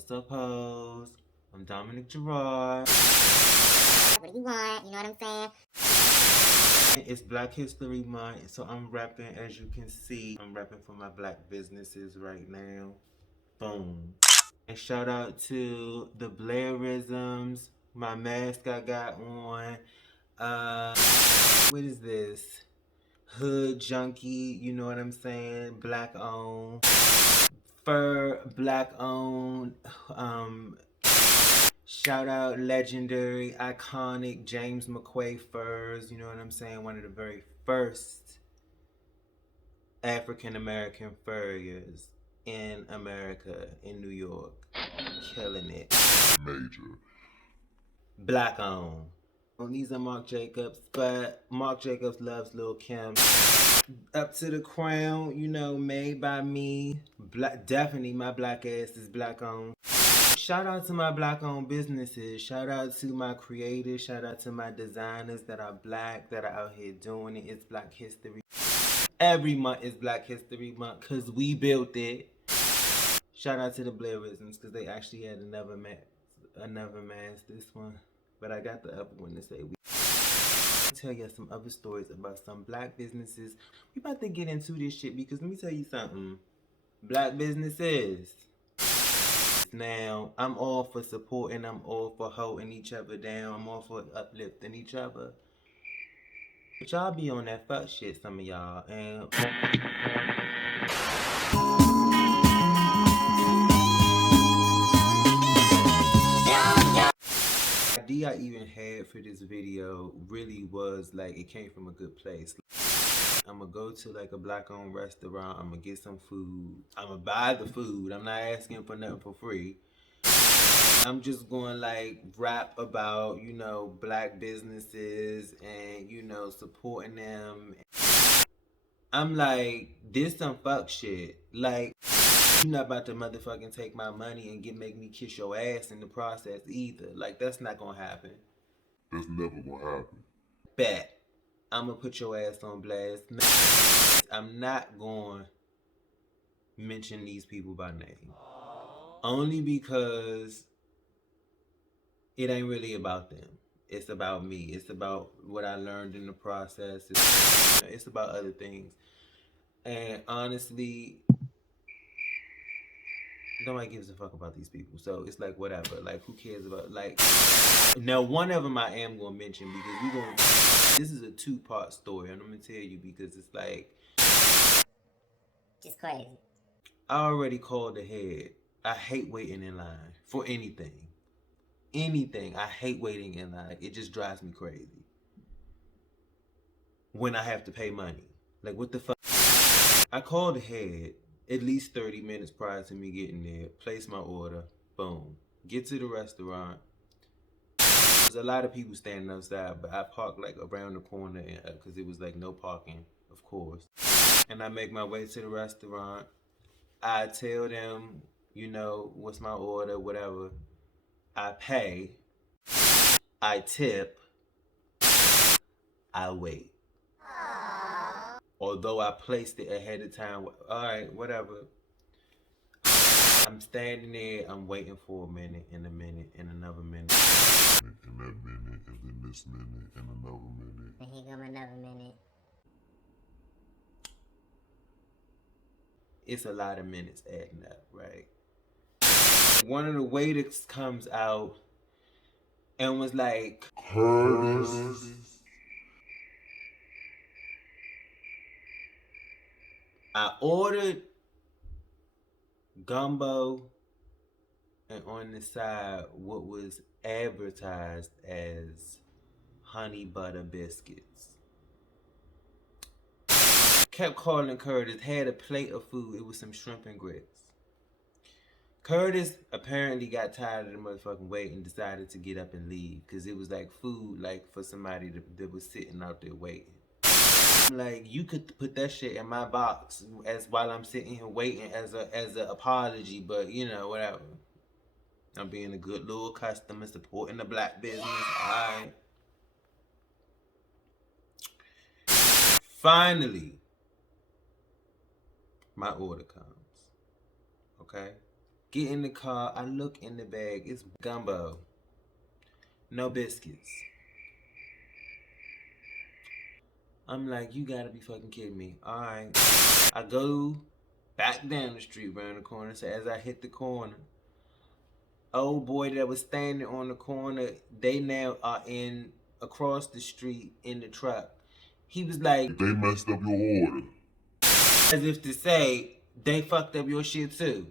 What's up, hoes? I'm Dominic Gerard. What do you want? You know what I'm saying? It's Black History Month, so I'm repping, as you can see, I'm repping for my black businesses right now. Boom. And shout out to the Blairisms, my mask I got on. What is this? Hood Junkie, you know what I'm saying? Black owned. Fur, black owned. Shout out legendary, iconic James McQuay furs, you know what I'm saying? One of the very first African American furriers in America, in New York. Killing it. Major. Black owned. These are Marc Jacobs, but Marc Jacobs loves Lil' Kim. Up to the crown, you know, made by me. Definitely my black ass is black owned. Shout out to my black owned businesses. Shout out to my creators. Shout out to my designers that are black, that are out here doing it. It's Black History. Every month is Black History Month because we built it. Shout out to the Blairisms because they actually had another mask this one. But I got the other one to say we. I'll tell you some other stories about some black businesses. We about to get into this shit because let me tell you something. Black businesses. Now, I'm all for supporting, I'm all for holding each other down, I'm all for uplifting each other. But y'all be on that fuck shit, some of y'all, and the idea I even had for this video really was like, it came from a good place. I'm gonna go to like a black owned restaurant, I'm gonna get some food, I'm gonna buy the food, I'm not asking for nothing for free. I'm just going to like rap about, you know, black businesses and, you know, supporting them. I'm like, this some fuck shit. Like, you're not about to motherfucking take my money and make me kiss your ass in the process either. Like, that's not going to happen. That's never gonna happen. Bet. I'm going to put your ass on blast. I'm not going to mention these people by name. Only because it ain't really about them. It's about me. It's about what I learned in the process. It's about other things. And honestly, nobody gives a fuck about these people. So it's like, whatever. Like, who cares about, like... Now, one of them I am going to mention because this is a two-part story. And I'm going to tell you because it's like... Just crazy. I already called ahead. I hate waiting in line for anything. Anything. I hate waiting in line. It just drives me crazy. When I have to pay money. Like, what the fuck? I called ahead at least 30 minutes prior to me getting there. Place my order. Boom. Get to the restaurant. There's a lot of people standing outside, but I parked like around the corner because it was like no parking, of course. And I make my way to the restaurant. I tell them, you know, what's my order, whatever. I pay, I tip, I wait. Although I placed it ahead of time, alright, whatever. I'm standing there, I'm waiting for a minute, and a minute, and another minute. And that minute, and then this minute, and another minute. And here come another minute. It's a lot of minutes adding up, right? One of the waiters comes out and was like, Curtis. I ordered gumbo and on the side what was advertised as honey butter biscuits. Kept calling Curtis, had a plate of food, it was some shrimp and grits. Curtis apparently got tired of the motherfucking wait and decided to get up and leave because it was like food like for somebody that was sitting out there waiting. I'm like, you could put that shit in my box as while I'm sitting here waiting as a apology, but you know, whatever. I'm being a good little customer, supporting the black business. Alright. Finally, my order comes. Okay? Get in the car. I look in the bag. It's gumbo. No biscuits. I'm like, you gotta be fucking kidding me. Alright. I go back down the street around the corner. So as I hit the corner, old boy that was standing on the corner, they now are in across the street in the truck. He was like, they messed up your order. as if to say, they fucked up your shit too.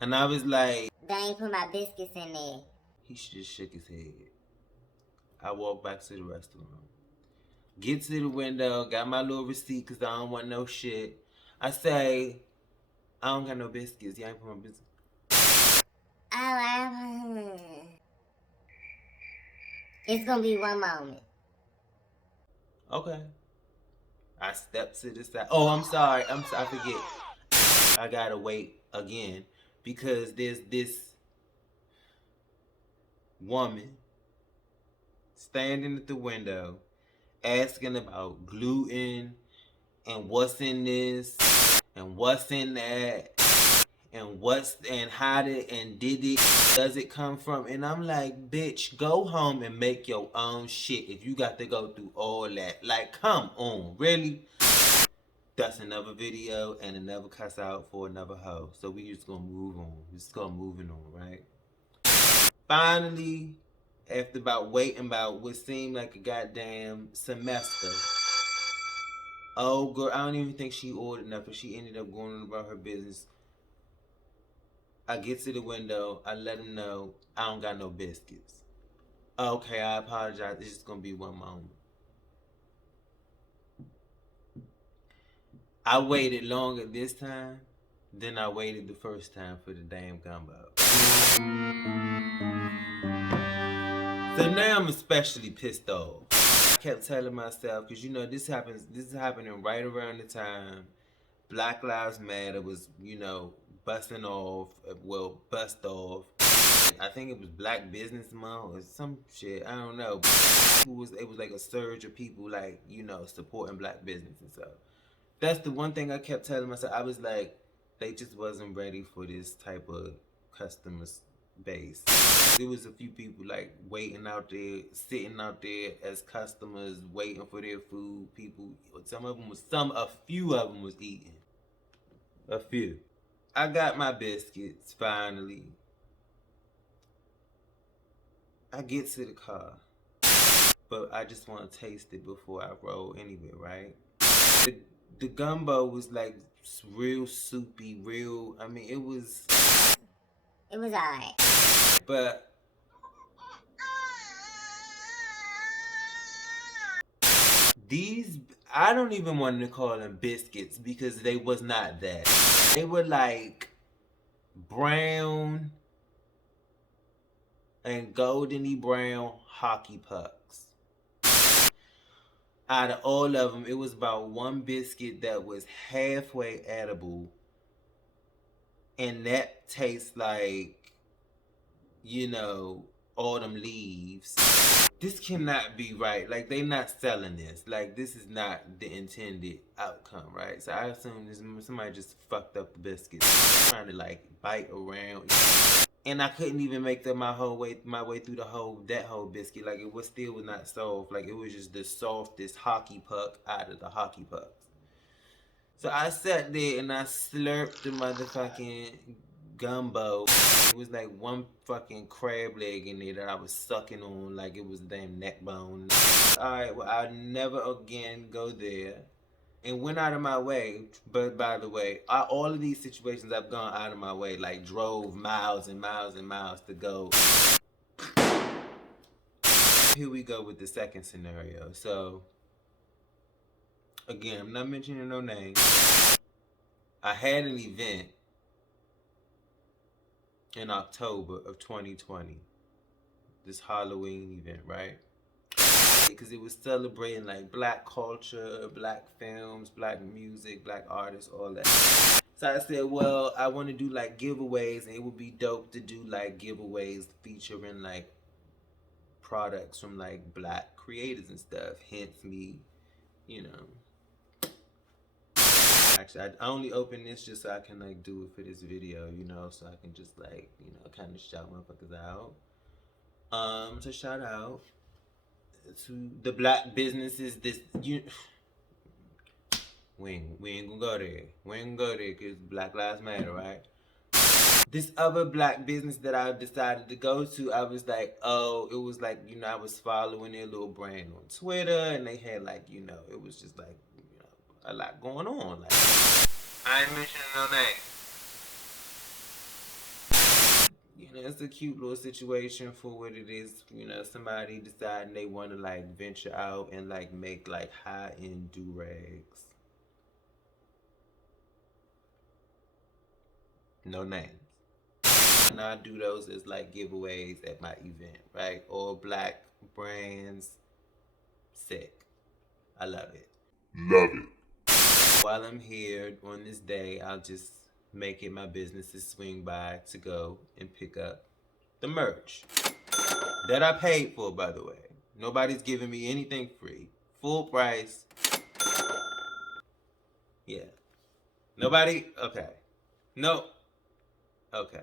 And I was like, They ain't put my biscuits in there. he just shook his head. I walked back to the restaurant. Get to the window, got my little receipt because I don't want no shit. I say, I don't got no biscuits. You ain't put my biscuits. It's gonna be one moment. Okay. I stepped to the side. Oh, I'm sorry. I forget. I gotta wait again because there's this woman standing at the window asking about gluten and what's in this and what's in that and how did and did it, does it come from? And I'm like, bitch, go home and make your own shit if you got to go through all that. Like, come on, really? That's another video and another cuss out for another hoe. So we just gonna move on. We just gonna moving on, right? Finally, after waiting about what seemed like a goddamn semester. Oh girl, I don't even think she ordered nothing. She ended up going on about her business. I get to the window, I let him know I don't got no biscuits. Okay, I apologize. It's just gonna be one moment. I waited longer this time than I waited the first time for the damn gumbo. So now I'm especially pissed off. I kept telling myself, because you know this is happening right around the time Black Lives Matter was, you know, busting off, bust off. I think it was Black Business Month or some shit. I don't know. It was like a surge of people like, you know, supporting black business and stuff. That's the one thing I kept telling myself. I was like, they just wasn't ready for this type of customer base. There was a few people like waiting out there, sitting out there as customers, waiting for their food. People, a few of them was eating. A few. I got my biscuits finally. I get to the car, but I just want to taste it before I roll anywhere, right? The gumbo was like real soupy, I mean, it was alright. But these, I don't even want to call them biscuits because they was not that. They were like brown and goldeny brown hockey pucks. Out of all of them, it was about one biscuit that was halfway edible, and that tastes like, you know, autumn leaves. This cannot be right. Like, they not selling this. Like, this is not the intended outcome, right? So I assume somebody just fucked up the biscuits, trying to like bite around. And I couldn't even make my way through that whole biscuit. Like, it was not soft. Like, it was just the softest hockey puck out of the hockey pucks. So I sat there and I slurped the motherfucking gumbo. It was like one fucking crab leg in there that I was sucking on like it was a damn neck bone. Alright, well, I'll never again go there. And went out of my way. But by the way, all of these situations I've gone out of my way, like drove miles and miles and miles to go. Here we go with the second scenario. So, again, I'm not mentioning no names. I had an event in October of 2020. This Halloween event, right? Because it was celebrating like black culture, black films, black music, black artists, all that. So I said, well, I want to do like giveaways, and it would be dope to do like giveaways featuring like products from like black creators and stuff. Hence me, you know. Actually, I only open this just so I can like do it for this video, you know, so I can just like, you know, kind of shout motherfuckers out. To shout out to the black businesses. We ain't gonna go there. We ain't gonna go there because Black Lives Matter, right? This other black business that I decided to go to, I was like, oh, it was like, you know, I was following their little brand on Twitter, and they had like, you know, it was just like, you know, a lot going on. Like, I ain't mentioning no name. You know, it's a cute little situation for what it is. You know, somebody deciding they want to like venture out and like make like high-end do-rags. No names. And I do those as like giveaways at my event, right? All black brands, sick. I love it. Love it. While I'm here on this day, I'll just make it my business to swing by to go and pick up the merch that I paid for, by the way. Nobody's giving me anything free. Full price. Yeah. Nobody? Okay. No. Okay.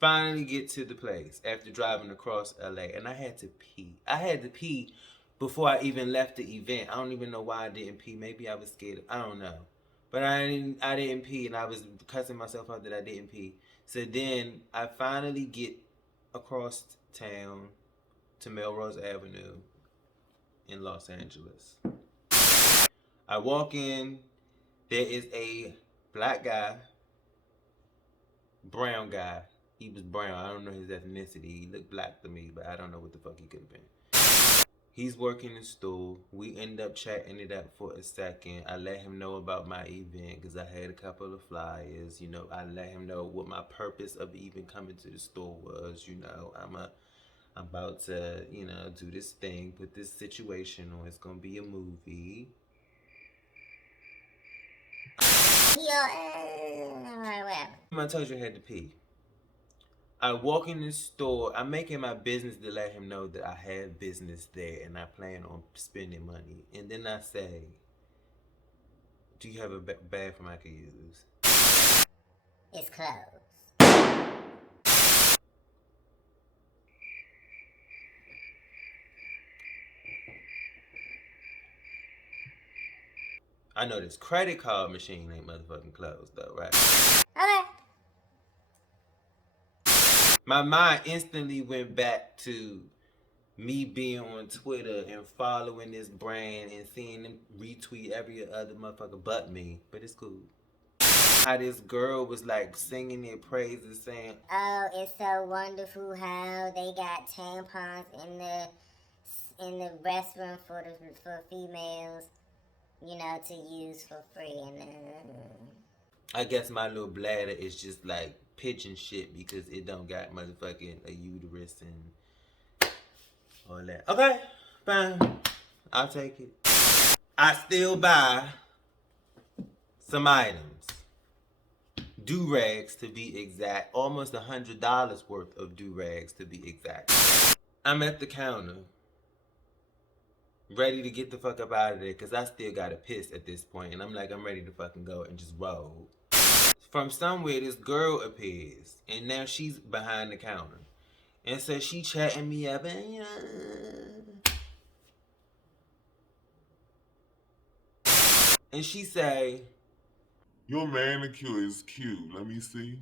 Finally get to the place after driving across LA, and I had to pee. I had to pee before I even left the event. I don't even know why I didn't pee. Maybe I was scared. I don't know. But I didn't pee, and I was cussing myself out that I didn't pee. So then I finally get across town to Melrose Avenue in Los Angeles. I walk in. There is a black guy, brown guy. He was brown. I don't know his ethnicity. He looked black to me, but I don't know what the fuck he could have been. He's working the store. We end up chatting it up for a second. I let him know about my event because I had a couple of flyers. You know, I let him know what my purpose of even coming to the store was. You know, I'm about to, you know, do this thing, put this situation on. It's gonna be a movie. I told you I had to pee. I walk in this store. I'm making my business to let him know that I have business there and I plan on spending money. And then I say, do you have a bathroom I could use? It's closed. I know this credit card machine ain't motherfucking closed though, right? Okay. My mind instantly went back to me being on Twitter and following this brand and seeing them retweet every other motherfucker but me. But it's cool. How this girl was like singing their praises, saying, Oh, it's so wonderful how they got tampons in the restroom for females, you know, to use for free. And I guess my little bladder is just like pitching shit because it don't got motherfucking a uterus and all that. Okay, fine. I'll take it. I still buy some items. Do-rags to be exact. Almost $100 worth of do-rags to be exact. I'm at the counter. Ready to get the fuck up out of there because I still gotta piss at this point. And I'm like, I'm ready to fucking go and just roll. From somewhere, this girl appears. And now she's behind the counter. And so she chatting me up and and she say, Your manicure is cute. Let me see.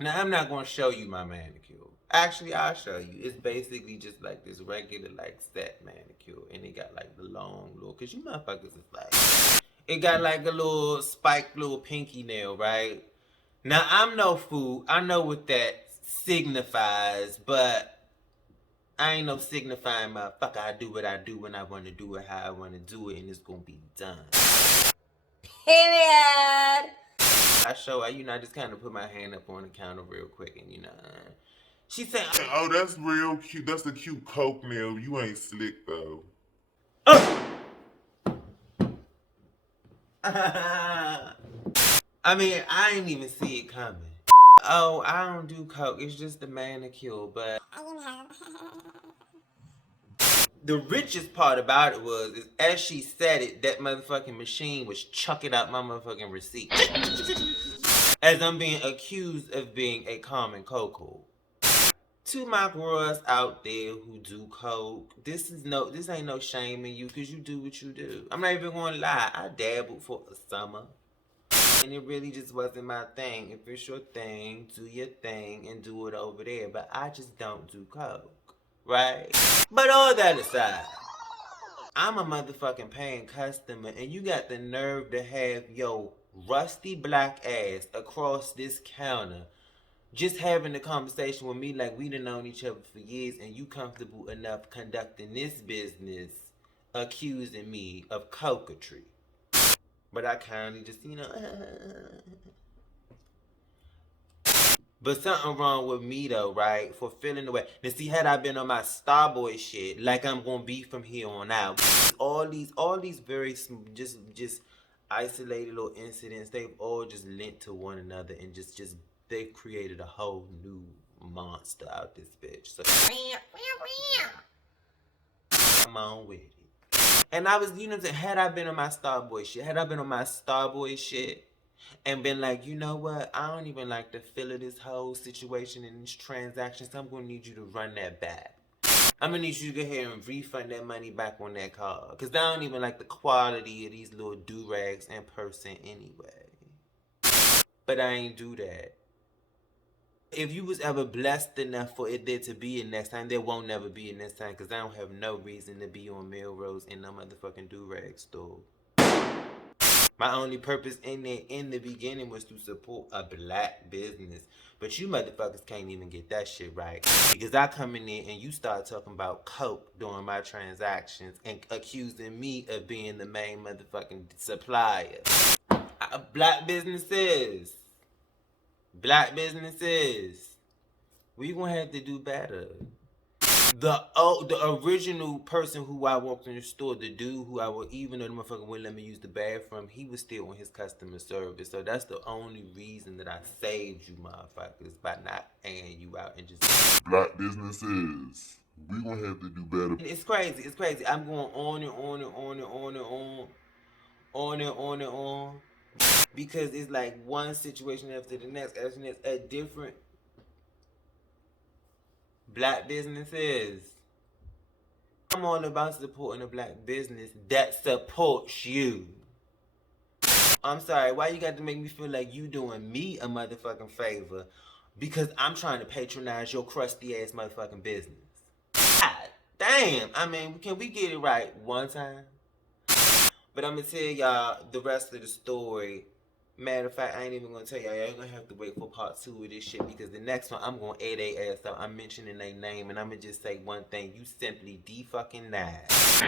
now I'm not gonna show you my manicure. Actually, I'll show you. It's basically just like this regular like set manicure. And it got like the long little, cause you motherfuckers is like, it got like a little spiked little pinky nail, right? Now I'm no fool. I know what that signifies, but I ain't no signifying motherfucker. I do what I do when I want to do it, how I want to do it, and it's gonna be done. period. I show her, you know, I just kind of put my hand up on the counter real quick, and you know, she said, Oh, that's real cute. That's a cute coke nail. You ain't slick though. I mean, I ain't even see it coming. Oh, I don't do coke. It's just the manicure, but The richest part about it was, is as she said it, that motherfucking machine was chucking out my motherfucking receipt. As I'm being accused of being a common cokehead. To my girls out there who do coke, this ain't no shame in you, because you do what you do. I'm not even gonna lie, I dabbled for a summer. And it really just wasn't my thing. If it's your thing, do your thing and do it over there. But I just don't do coke, right? But all that aside, I'm a motherfucking paying customer, and you got the nerve to have your rusty black ass across this counter just having a conversation with me like we done known each other for years, and you comfortable enough conducting this business accusing me of coquetry. But I kindly just, But something wrong with me though, right? For feeling the way. Now see, had I been on my Starboy shit, like I'm gonna be from here on out, all these very just isolated little incidents, they've all just linked to one another and just they've created a whole new monster out this bitch. So come on with it. And I was, had I been on my Starboy shit, and been like, you know what, I don't even like the feel of this whole situation and this transaction, so I'm gonna need you to run that back. I'm gonna need you to go ahead and refund that money back on that card, because I don't even like the quality of these little do-rags in person anyway. But I ain't do that. If you was ever blessed enough for it there to be a next time, there won't never be a next time, because I don't have no reason to be on Melrose in no motherfucking do-rag store. My only purpose in there in the beginning was to support a black business. But you motherfuckers can't even get that shit right. Because I come in there and you start talking about coke during my transactions and accusing me of being the main motherfucking supplier. Black businesses, we gonna have to do better. The original person who I walked in the store, the dude who I would, even though the motherfucker wouldn't let me use the bathroom, he was still on his customer service. So that's the only reason that I saved you motherfuckers, by not hanging you out and just... Black businesses, we gonna have to do better. It's crazy. I'm going on and on and on and on and on and on. Because it's like one situation after the next, a different... Black businesses. I'm all about supporting a black business that supports you. I'm sorry, why you got to make me feel like you doing me a motherfucking favor because I'm trying to patronize your crusty ass motherfucking business? God damn, I mean, can we get it right one time? But I'm gonna tell y'all the rest of the story. Matter of fact, I ain't even gonna tell y'all. Y'all gonna have to wait for part 2 of this shit, because the next one I'm gonna air their ass out. I'm mentioning their name, and I'm gonna just say one thing: you simply fucking nice.